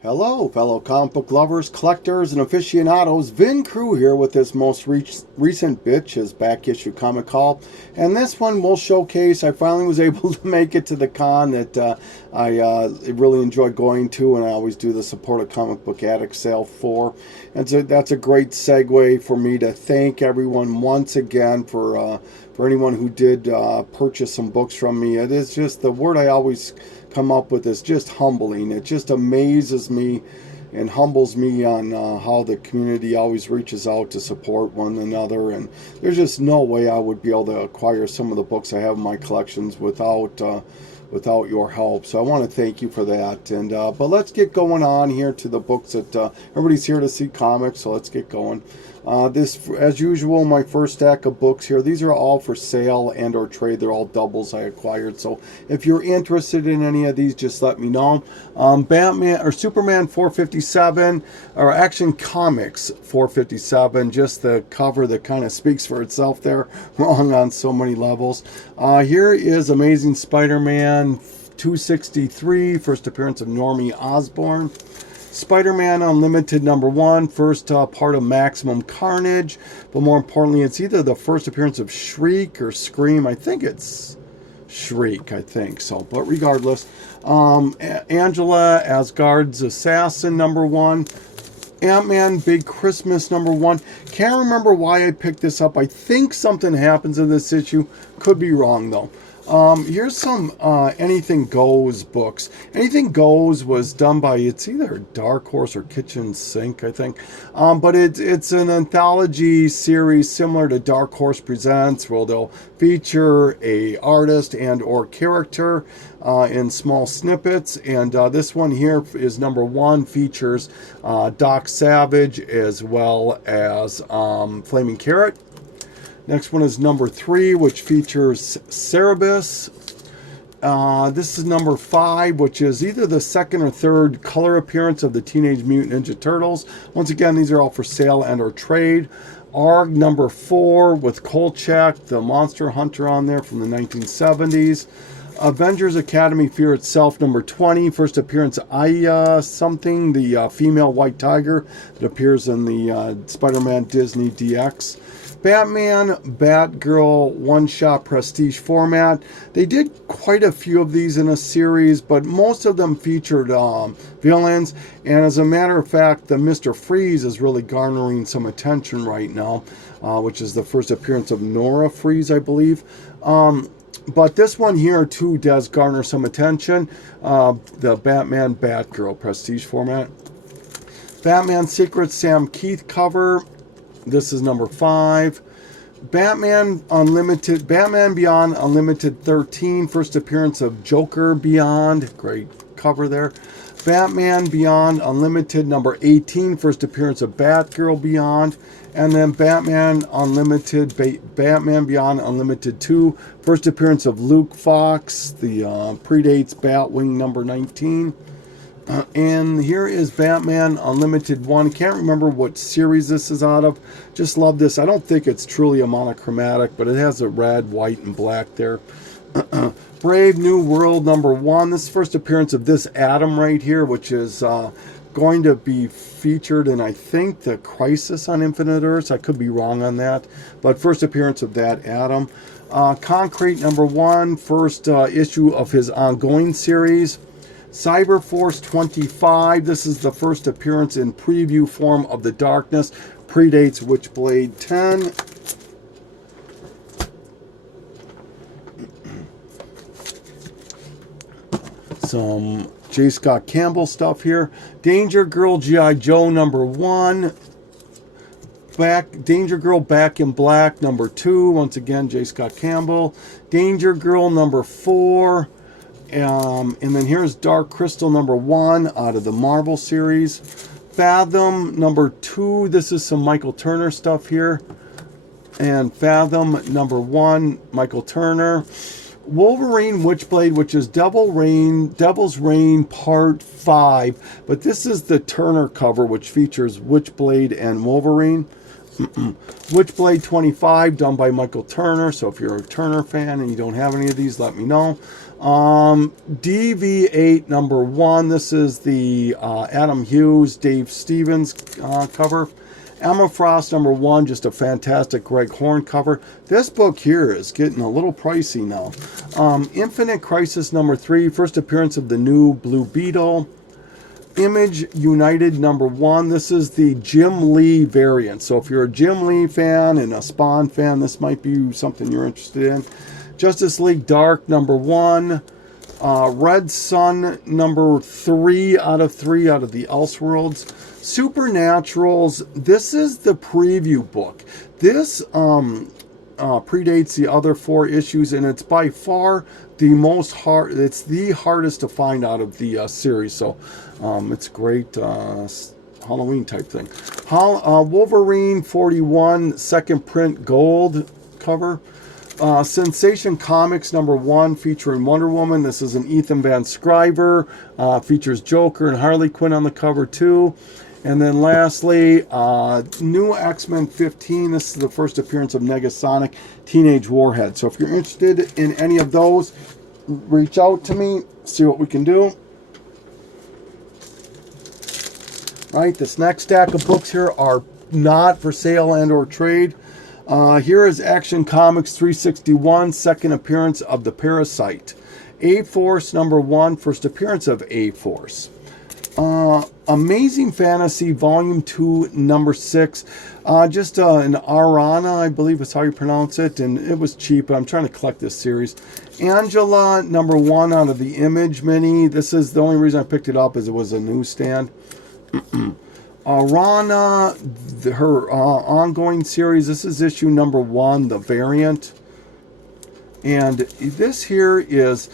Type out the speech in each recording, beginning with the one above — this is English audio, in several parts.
Hello, fellow comic book lovers, collectors, and aficionados. Vin Crew here with this most recent BICH, his back issue comic haul. And this one will showcase, I finally was able to make it to the con that I really enjoy going to, and I always do the Support a Comic Book Addict sale for. And so that's a great segue for me to thank everyone once again for anyone who did purchase some books from me. It is just the word I always come up with is just humbling. It just amazes me and humbles me on how the community always reaches out to support one another, and there's just no way I would be able to acquire some of the books I have in my collections without your help. So I want to thank you for that. And but let's get going on here to the books that everybody's here to see comics, so let's get going. This, as usual, my first stack of books here. These are all for sale and or trade. They're all doubles I acquired. So if you're interested in any of these, just let me know. Batman or Superman 457 or Action Comics 457. Just the cover that kind of speaks for itself there. Wrong on so many levels. Here is Amazing Spider-Man 263, first appearance of Normie Osborn. Spider-Man Unlimited #1, first part of Maximum Carnage, but more importantly, it's either the first appearance of Shriek or Scream. I think it's Shriek, I think so, but regardless. Angela, Asgard's Assassin #1. Ant-Man Big Christmas #1. Can't remember why I picked this up. I think something happens in this issue. Could be wrong, though. Here's some Anything Goes books. Anything Goes was done by, it's either Dark Horse or Kitchen Sink, I think. But it's an anthology series similar to Dark Horse Presents, where they'll feature a artist and or character in small snippets. And this one here is #1, features Doc Savage as well as Flaming Carrot. Next one is #3, which features Cerebus. This is #5, which is either the second or third color appearance of the Teenage Mutant Ninja Turtles. Once again, these are all for sale and or trade. ARG #4 with Kolchak, the monster hunter on there from the 1970s. Avengers Academy Fear Itself #20, first appearance Aya something, the female white tiger that appears in the Spider-Man Disney DX. Batman, Batgirl, one-shot prestige format. They did quite a few of these in a series, but most of them featured villains. And as a matter of fact, the Mr. Freeze is really garnering some attention right now, which is the first appearance of Nora Freeze, I believe. But this one here, too, does garner some attention. The Batman, Batgirl prestige format. Batman Secret Sam Keith cover. This is #5. Batman Beyond Unlimited 13, first appearance of Joker Beyond. Great cover there. Batman Beyond Unlimited #18, first appearance of Batgirl Beyond. And then Batman Beyond Unlimited 2, first appearance of Luke Fox. The predates Batwing #19. And here is Batman Unlimited 1. Can't remember what series this is out of. Just love this. I don't think it's truly a monochromatic, but it has a red, white, and black there. Brave New World #1. This is first appearance of this Atom right here, which is going to be featured in, I think, the Crisis on Infinite Earths. I could be wrong on that. But first appearance of that Atom. Concrete #1. First issue of his ongoing series. Cyberforce 25. This is the first appearance in preview form of the Darkness. Predates Witchblade 10. Some J. Scott Campbell stuff here. Danger Girl G.I. Joe #1. Danger Girl Back in Black #2. Once again, J. Scott Campbell. Danger Girl #4. And then here's Dark Crystal #1 out of the Marvel series. Fathom #2. This is some Michael Turner stuff here. And Fathom #1, Michael Turner. Wolverine Witchblade, which is Devil's Reign Part 5. But this is the Turner cover, which features Witchblade and Wolverine. Witchblade 25, done by Michael Turner. So if you're a Turner fan and you don't have any of these, let me know. DV8 number 1. This is the Adam Hughes, Dave Stevens cover. Emma Frost number 1, just a fantastic Greg Horn cover. This book here is getting a little pricey now. Infinite Crisis number 3, first appearance of the new Blue Beetle. Image United number 1. This is the Jim Lee variant. So if you're a Jim Lee fan and a Spawn fan, this might be something you're interested in. Justice League Dark number 1. Red Sun number 3 out of the Elseworlds. Supernaturals. This is the preview book. This predates the other 4 issues, and it's by far the most hard. It's the hardest to find out of the series. So it's great Halloween type thing. Wolverine 41 second print gold cover. Sensation Comics number 1 featuring Wonder Woman. This is an Ethan Van Sciver. Features Joker and Harley Quinn on the cover too. And then lastly, new X-Men 15. This is the first appearance of Negasonic, Teenage Warhead. So if you're interested in any of those, reach out to me, see what we can do. Right, this next stack of books here are not for sale and or trade. Here is Action Comics 361, second appearance of the Parasite. A-Force number 1, first appearance of A-Force. Amazing Fantasy Volume 2, number 6. Just an Arana, I believe is how you pronounce it, and it was cheap. I'm trying to collect this series. Angela, number 1 out of the Image mini. This is the only reason I picked it up is it was a newsstand. Arana, her ongoing series. This is issue number 1, the variant. And this here is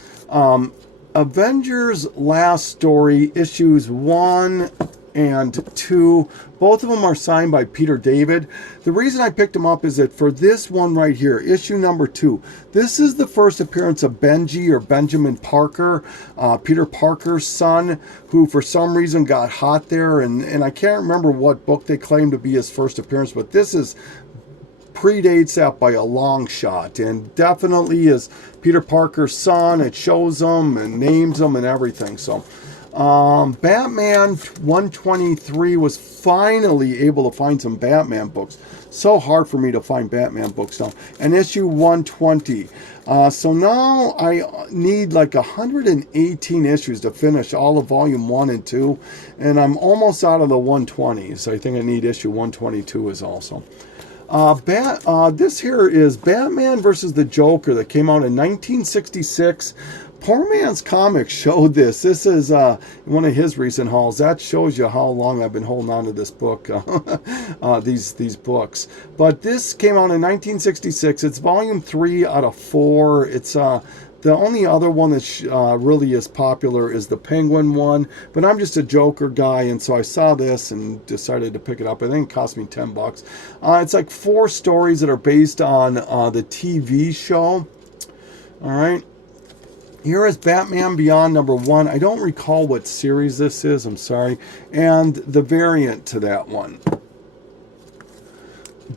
Avengers Last Story, issues 1 and 2. Both of them are signed by Peter David. The reason I picked them up is that for this one right here, issue number 2, this is the first appearance of Benji, or Benjamin Parker, Peter Parker's son, who for some reason got hot there, and I can't remember what book they claimed to be his first appearance, but this is predates that by a long shot, and definitely is Peter Parker's son. It shows him and names him and everything. So Batman 123 was finally able to find some Batman books. So hard for me to find Batman books now. And issue 120. So now I need like 118 issues to finish all of volume 1 and 2, and I'm almost out of the 120s. I think I need issue 122 is also. This here is Batman versus the Joker that came out in 1966. Poor Man's Comics showed this. This is one of his recent hauls. That shows you how long I've been holding on to this book, these books. But this came out in 1966. It's volume 3 out of 4. It's the only other one that really is popular is the Penguin one, but I'm just a Joker guy, and so I saw this and decided to pick it up. I think it cost me $10. It's like 4 stories that are based on the TV show. All right. Here is Batman Beyond number 1. I don't recall what series this is, I'm sorry. And the variant to that one.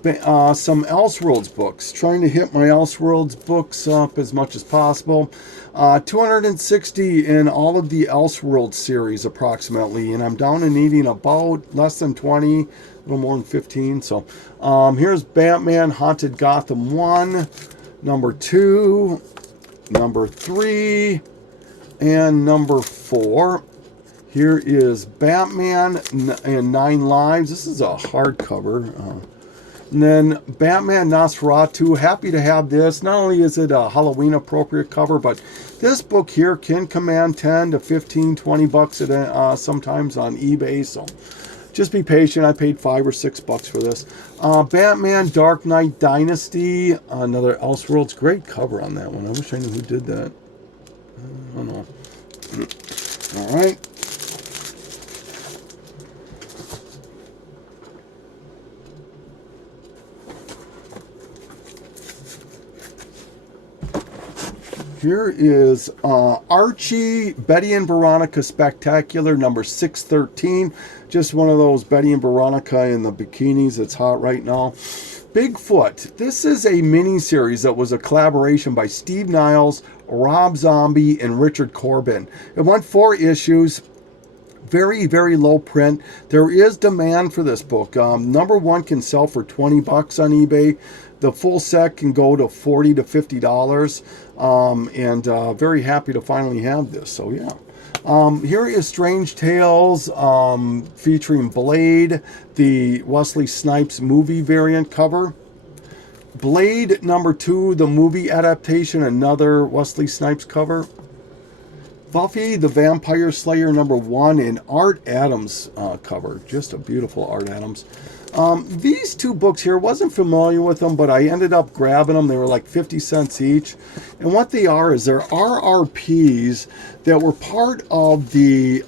Some Elseworlds books. Trying to hit my Elseworlds books up as much as possible. 260 in all of the Elseworlds series approximately. And I'm down to needing about less than 20, a little more than 15. So here's Batman Haunted Gotham 1, number 2, number 3, and number 4. Here is Batman and 9 Lives. This is a hardcover. And then Batman Nosferatu. Happy to have this. Not only is it a Halloween appropriate cover, but this book here can command 10 to 15, 20 bucks sometimes on eBay. So just be patient. I paid $5 or $6 for this. Batman Dark Knight Dynasty. Another Elseworlds. Great cover on that one. I wish I knew who did that. I don't know. All right. Here is Archie, Betty and Veronica Spectacular, number 613. Just one of those Betty and Veronica in the bikinis. It's hot right now. Bigfoot. This is a mini-series that was a collaboration by Steve Niles, Rob Zombie, and Richard Corbin. It went 4 issues. Very, very low print. There is demand for this book. Number 1 can sell for $20 on eBay. The full set can go to $40 to $50. And very happy to finally have this. So yeah. Here is Strange Tales featuring Blade, the Wesley Snipes movie variant cover. Blade number 2, the movie adaptation, another Wesley Snipes cover. Buffy the Vampire Slayer number 1 in Art Adams cover. Just a beautiful Art Adams. These 2 books here, wasn't familiar with them, but I ended up grabbing them. They were like 50 cents each. And what they are is they're RRPs that were part of the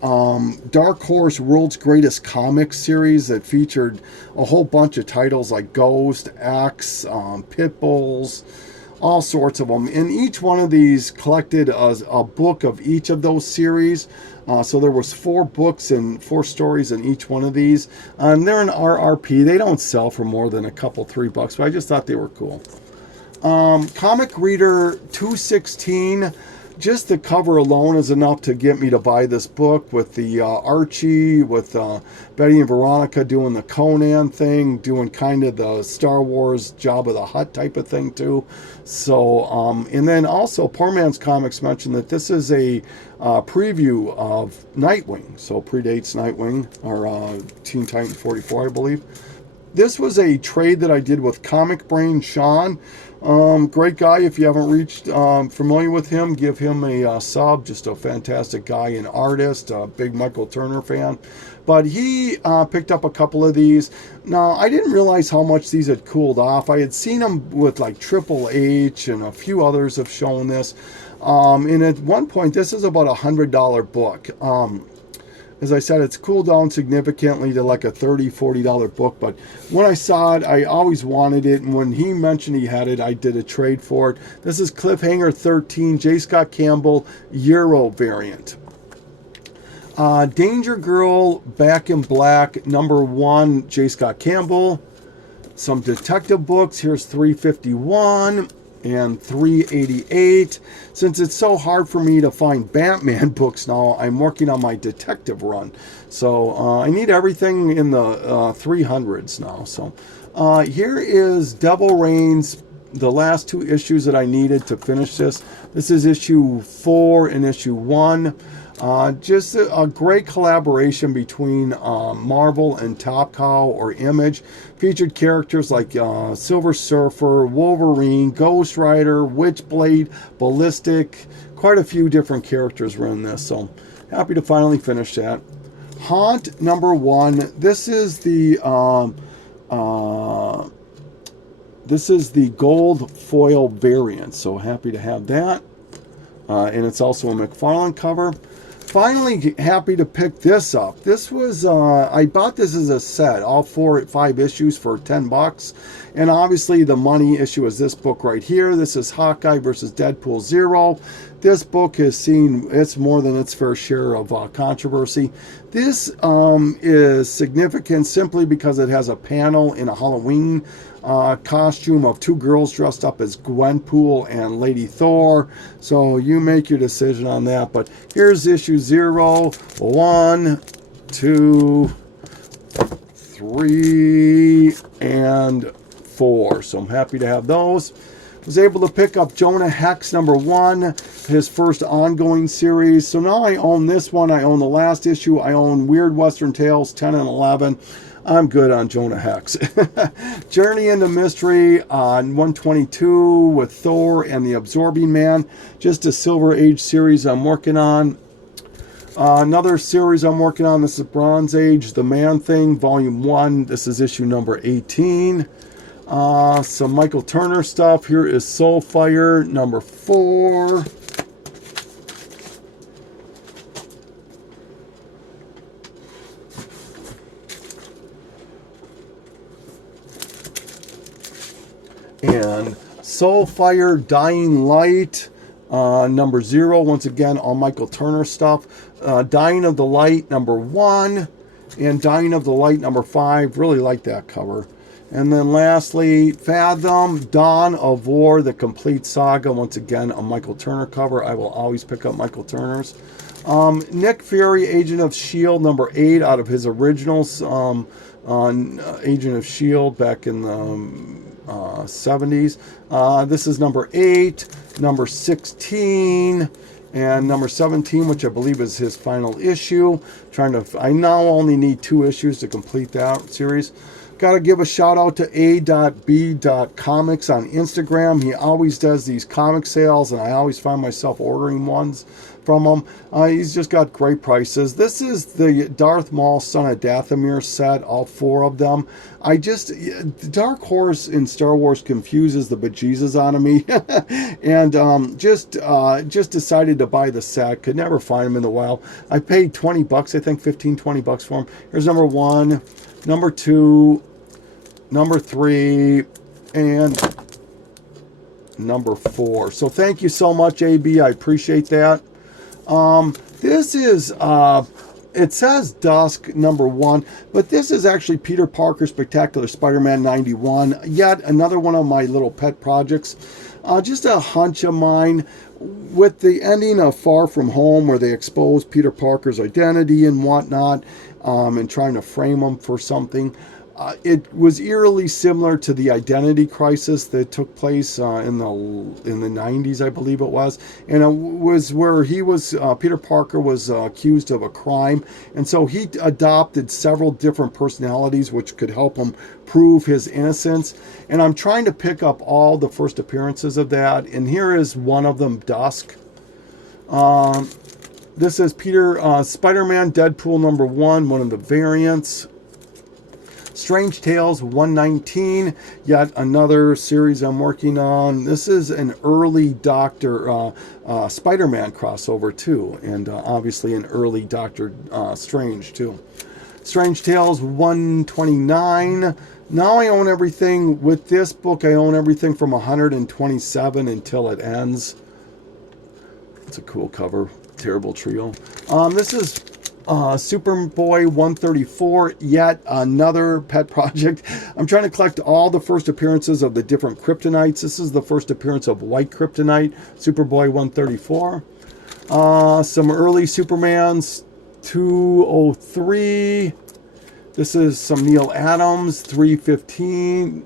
Dark Horse World's Greatest Comics series that featured a whole bunch of titles like Ghost, X, Pit Bulls, all sorts of them. And each one of these collected a book of each of those series. So there was 4 books and 4 stories in each one of these. And they're an RRP. They don't sell for more than a couple, $3, but I just thought they were cool. Comic Reader 216. Just the cover alone is enough to get me to buy this book, with the Archie, with Betty and Veronica doing the Conan thing, doing kind of the Star Wars Jabba the Hutt type of thing too. So, and then also Poor Man's Comics mentioned that this is a preview of Nightwing, so predates Nightwing, or Teen Titan 44, I believe. This was a trade that I did with Comic Brain Sean. Great guy. If you haven't reached familiar with him, give him a sub. Just a fantastic guy and artist, a big Michael Turner fan. But he picked up a couple of these. Now, I didn't realize how much these had cooled off. I had seen them with like Triple H, and a few others have shown this. And at one point, this is about $100 book. As I said, it's cooled down significantly to like a $30, $40 book. But when I saw it, I always wanted it. And when he mentioned he had it, I did a trade for it. This is Cliffhanger 13, J. Scott Campbell, Euro variant. Danger Girl, Back in Black, number 1, J. Scott Campbell. Some detective books. Here's 351. And 388. Since it's so hard for me to find Batman books now, I'm working on my detective run. So I need everything in the 300s now. So here is Devil Reigns, the last 2 issues that I needed to finish this. This is issue 4 and issue 1. Just a great collaboration between Marvel and Top Cow or Image. Featured characters like Silver Surfer, Wolverine, Ghost Rider, Witchblade, Ballistic. Quite a few different characters were in this, so happy to finally finish that. Haunt number 1. This is the gold foil variant, so happy to have that. And it's also a McFarlane cover. Finally happy to pick this up. This was, I bought this as a set, all 5 issues for $10. And obviously the money issue is this book right here. This is Hawkeye versus Deadpool 0. This book has seen it's more than its fair share of controversy. This is significant simply because it has a panel in a Halloween costume of 2 girls dressed up as Gwenpool and Lady Thor. So you make your decision on that. But here's issue 0, 1, 2, 3, and 4. So I'm happy to have those. Was able to pick up Jonah Hex number 1, his first ongoing series. So now I own this one. I own the last issue. I own Weird Western Tales 10 and 11. I'm good on Jonah Hex. Journey into Mystery on 122 with Thor and the Absorbing Man. Just a Silver Age series I'm working on. Another series I'm working on, this is Bronze Age, The Man Thing, Volume 1. This is issue number 18. Some Michael Turner stuff. Here is Soulfire number 4. And Soulfire Dying Light, Number 0, once again, all Michael Turner stuff. Dying of the Light, number 1. And Dying of the Light, number 5. Really like that cover. And then lastly, Fathom, Dawn of War, the complete saga. Once again, a Michael Turner cover. I will always pick up Michael Turner's. Nick Fury, Agent of S.H.I.E.L.D., number 8 out of his originals on Agent of S.H.I.E.L.D. back in the 70s. This is number 8, number 16, and number 17, which I believe is his final issue. I now only need 2 issues to complete that series. Got to give a shout out to a.b.comics on Instagram. He always does these comic sales, and I always find myself ordering ones from him. He's just got great prices. This is the Darth Maul Son of Dathomir set, all 4 of them. Dark Horse in Star Wars confuses the bejesus out of me. And just decided to buy the set. Could never find them in the wild. I paid $20, I think 15, $20 for them. Here's number 1, number 2, number 3, and number 4. So thank you so much, AB. I appreciate that. This is, it says Dusk, number 1, but this is actually Peter Parker Spectacular Spider-Man 91. Yet another one of my little pet projects. Just a hunch of mine. With the ending of Far From Home, where they expose Peter Parker's identity and whatnot, and trying to frame him for something, it was eerily similar to the identity crisis that took place in the 90s, I believe it was, and it was where Peter Parker was accused of a crime, and so he adopted several different personalities which could help him prove his innocence. And I'm trying to pick up all the first appearances of that, and here is one of them, Dusk. This is Spider-Man Deadpool number 1, one of the variants. Strange Tales 119, yet another series I'm working on. This is an early Doctor Spider-Man crossover too, and obviously an early Doctor Strange too. Strange Tales 129. Now I own everything. With this book, I own everything from 127 until it ends. It's a cool cover. Terrible trio. This is Superboy 134, yet another pet project. I'm trying to collect all the first appearances of the different kryptonites. This is the first appearance of White Kryptonite, Superboy 134. Some early Supermans, 203. This is some Neil Adams, 315.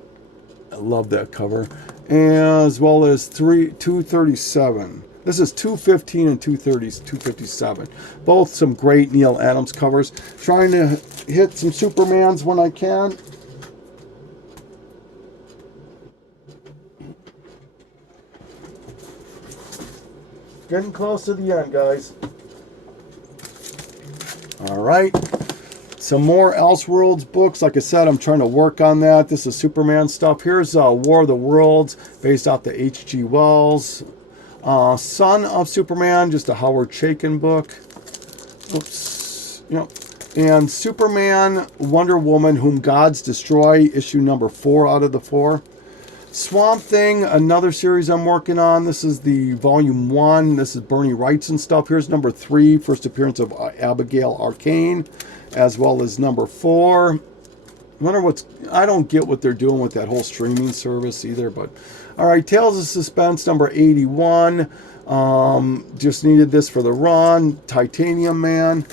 I love that cover. As well as 237. This is 215 and 257. Both some great Neil Adams covers. Trying to hit some Supermans when I can. Getting close to the end, guys. All right. Some more Elseworlds books. Like I said, I'm trying to work on that. This is Superman stuff. Here's War of the Worlds, based off the H.G. Wells. Son of Superman, just a Howard Chaykin book. Oops. And Superman, Wonder Woman, Whom Gods Destroy, issue number 4 out of the 4. Swamp Thing, another series I'm working on. This is the volume 1. This is Bernie Wrightson stuff. Here's number 3, first appearance of Abigail Arcane, as well as number 4. I don't get what they're doing with that whole streaming service either, but all right. Tales of Suspense number 81. Just needed this for the run. Titanium Man.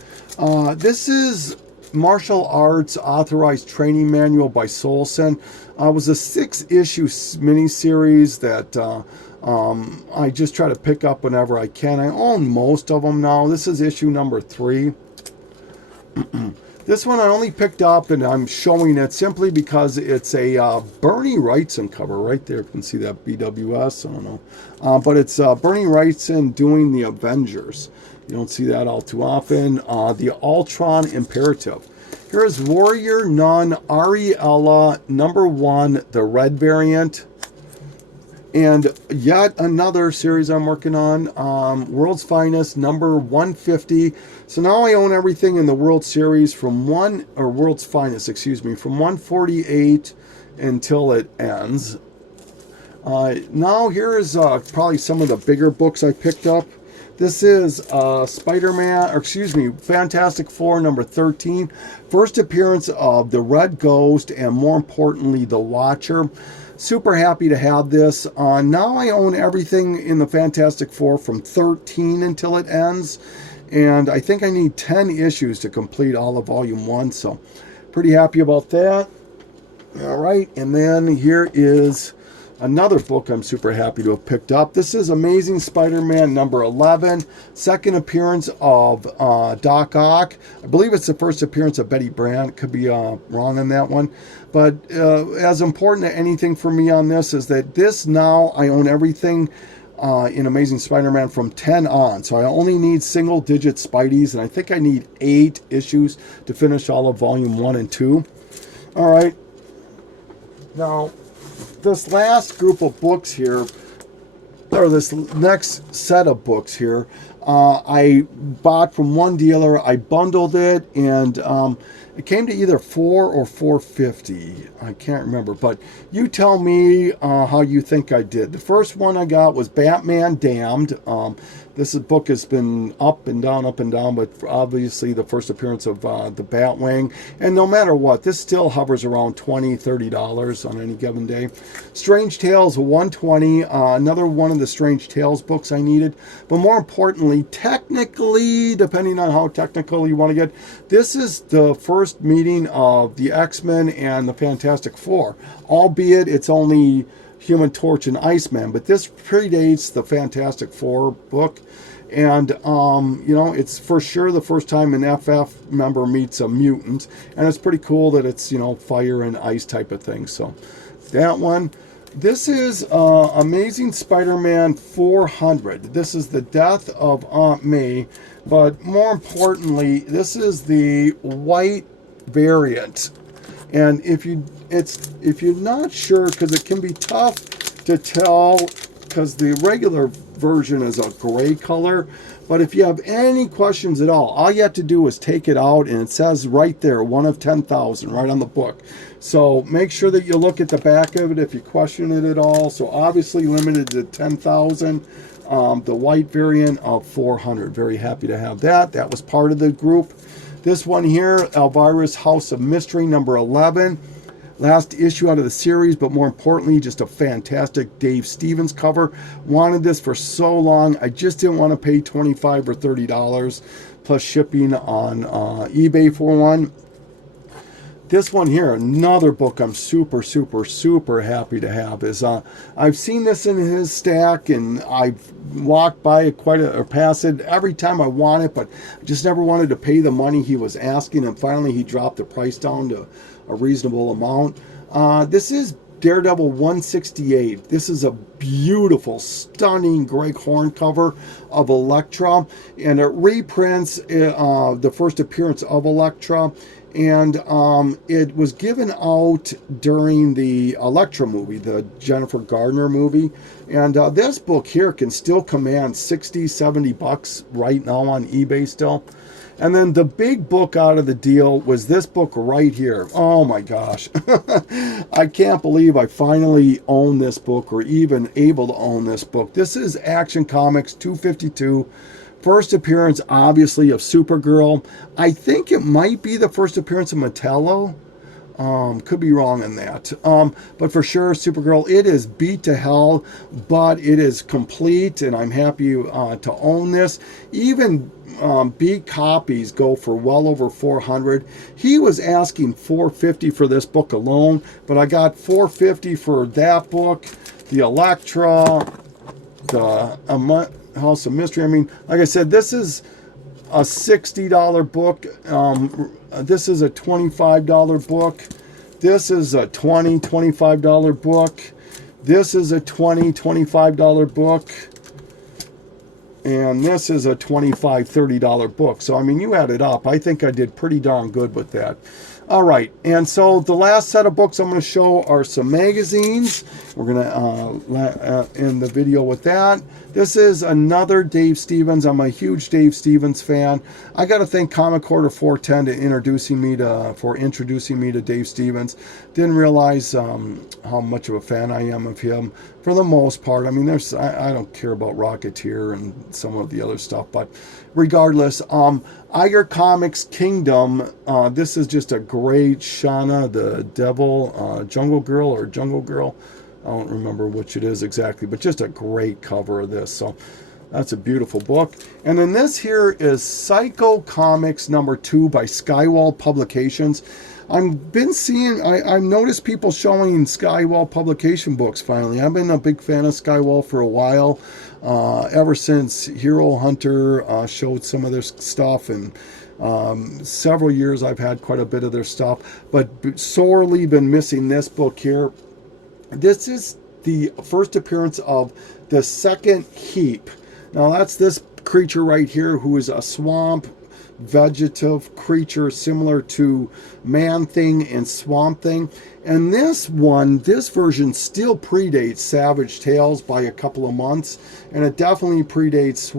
This is Martial Arts Authorized Training Manual by Solson. It was a 6-issue miniseries that I just try to pick up whenever I can. I own most of them now. This is issue number 3. This one I only picked up, and I'm showing it simply because it's a Bernie Wrightson cover right there. You can see that BWS. I don't know. But it's Bernie Wrightson doing the Avengers. You don't see that all too often. The Ultron Imperative. Here's Warrior Nun Ariella number 1, the red variant. And yet another series I'm working on, World's Finest, number 150. So now I own everything in the World Series from World's Finest, from 148 until it ends. Now here is probably some of the bigger books I picked up. This is Spider-Man, or excuse me, Fantastic Four number 13. First appearance of the Red Ghost and more importantly, the Watcher. Super happy to have this. Now I own everything in the Fantastic Four from 13 until it ends. And I think I need 10 issues to complete all of Volume 1. So pretty happy about that. All right, and then here is another book I'm super happy to have picked up. This is Amazing Spider-Man number 11, second appearance of Doc Ock. I believe it's the first appearance of Betty Brant. Could be wrong on that one. But as important as anything for me on this is that this now I own everything in Amazing Spider-Man from 10 on. So I only need single-digit Spideys, and I think I need 8 issues to finish all of Volume 1 and 2. All right. Now, this last group of books here, or this next set of books here, I bought from one dealer. I bundled it, and it came to either $4 or $4.50. I can't remember, but you tell me how you think I did. The first one I got was Batman Damned. This book has been up and down, but obviously the first appearance of the Batwing. And no matter what, this still hovers around $20, $30 on any given day. Strange Tales, $120. Another one of the Strange Tales books I needed. But more importantly, technically, depending on how technical you want to get, this is the first meeting of the X-Men and the Fantastic Four. Albeit it's only Human Torch and Iceman, but this predates the Fantastic Four book. And, you know, it's for sure the first time an FF member meets a mutant. And it's pretty cool that it's, you know, fire and ice type of thing. So that one. This is Amazing Spider-Man 400. This is the death of Aunt May. But more importantly, this is the white variant. And if you're not sure, because it can be tough to tell, because the regular version is a gray color. But if you have any questions at all you have to do is take it out, and it says right there, 1 of 10,000, right on the book. So make sure that you look at the back of it if you question it at all. So obviously limited to 10,000. The white variant of 400. Very happy to have that. That was part of the group. This one here, Elvira's House of Mystery, number 11. Last issue out of the series, but more importantly, just a fantastic Dave Stevens cover. Wanted this for so long. I just didn't want to pay $25 or $30 plus shipping on eBay for one. This one here, another book I'm super happy to have, is I've seen this in his stack, and I've walked by it or passed it every time I want it, but I just never wanted to pay the money he was asking, and finally he dropped the price down to a reasonable amount. This is Daredevil 168. This is a beautiful, stunning Greg Horn cover of Elektra, and it reprints the first appearance of Elektra. And it was given out during the Elektra movie, the Jennifer Gardner movie. And this book here can still command $60, $70 right now on eBay still. And then the big book out of the deal was this book right here. Oh my gosh. I can't believe I finally own this book, or even able to own this book. This is Action Comics 252. First appearance, obviously, of Supergirl. I think it might be the first appearance of Metallo. Could be wrong in that. But for sure, Supergirl. It is beat to hell, but it is complete, and I'm happy to own this. Even beat copies go for well over $400. He was asking $450 for this book alone, but I got $450 for that book, the Elektra, the House of Mystery. I mean, like I said, this is a $60 book. This is a $25 book. This is a $25 book. This is a $25 book. And this is a $25, $30 book. So, I mean, you add it up. I think I did pretty darn good with that. All right, and so the last set of books I'm going to show are some magazines. We're going to end the video with that. This is another Dave Stevens. I'm a huge Dave Stevens fan. I got to thank Comic Quarter 410 for introducing me to Dave Stevens. Didn't realize how much of a fan I am of him for the most part. I mean, I don't care about Rocketeer and some of the other stuff, but regardless, Iger Comics Kingdom. This is just a great Shauna the Devil, Jungle Girl or Jungle Girl. I don't remember which it is exactly, but just a great cover of this. So that's a beautiful book. And then this here is Psycho Comics #2 by Skywall Publications. I've noticed people showing Skywall publication books finally. I've been a big fan of Skywall for a while, ever since Hero Hunter showed some of their stuff, and several years I've had quite a bit of their stuff, but sorely been missing this book here. This is the first appearance of the second heap. Now that's this creature right here, who is a swamp vegetative creature similar to Man-Thing and Swamp Thing. And this version still predates Savage Tales by a couple of months, and it definitely predates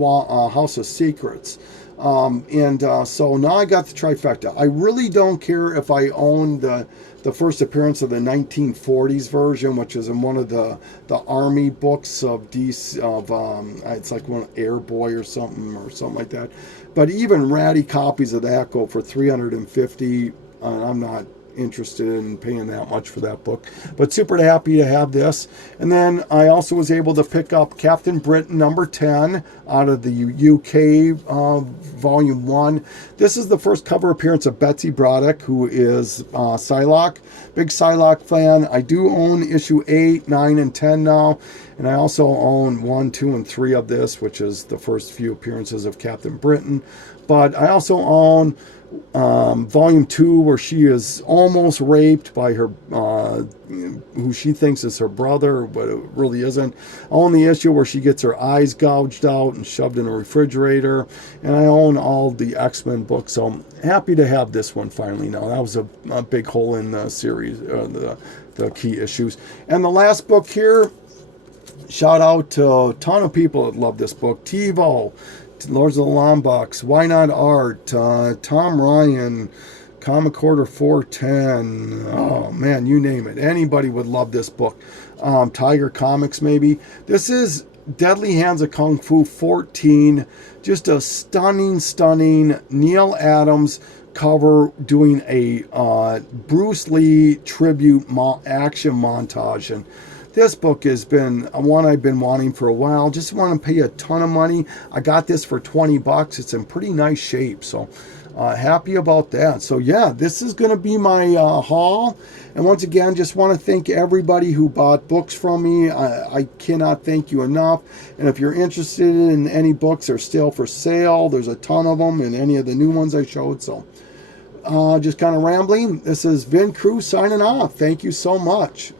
House of Secrets. So now I got the trifecta. I really don't care if I own the first appearance of the 1940s version, which is in one of the army books of DC, it's like one Airboy or something like that. But even ratty copies of that go for $350. I'm not interested in paying that much for that book, but super happy to have this. And then I also was able to pick up Captain Britain #10 out of the UK volume 1. This is the first cover appearance of Betsy Braddock, who is Psylocke. Big Psylocke fan. I do own issue 8, 9, and 10 now, and I also own 1, 2, and 3 of this, which is the first few appearances of Captain Britain. But I also own volume 2, where she is almost raped by her who she thinks is her brother, but it really isn't. I own the issue where she gets her eyes gouged out and shoved in a refrigerator, and I own all the X-Men books, so I'm happy to have this one finally now. That was a big hole in the series, the key issues. And the last book here, shout out to a ton of people that love this book. TiVo, Lords of the Lombox, Why Not Art, Tom Ryan, Comic Quarter 410, oh man, you name it. Anybody would love this book. Tiger Comics maybe. This is Deadly Hands of Kung Fu 14. Just a stunning Neil Adams cover doing a Bruce Lee tribute action montage. And this book has been one I've been wanting for a while. Just want to pay a ton of money. I got this for $20. It's in pretty nice shape, so happy about that. So yeah, this is going to be my haul. And once again, just want to thank everybody who bought books from me. I cannot thank you enough. And if you're interested in any books, they're still for sale. There's a ton of them in any of the new ones I showed. So just kind of rambling. This is Vin Crew signing off. Thank you so much.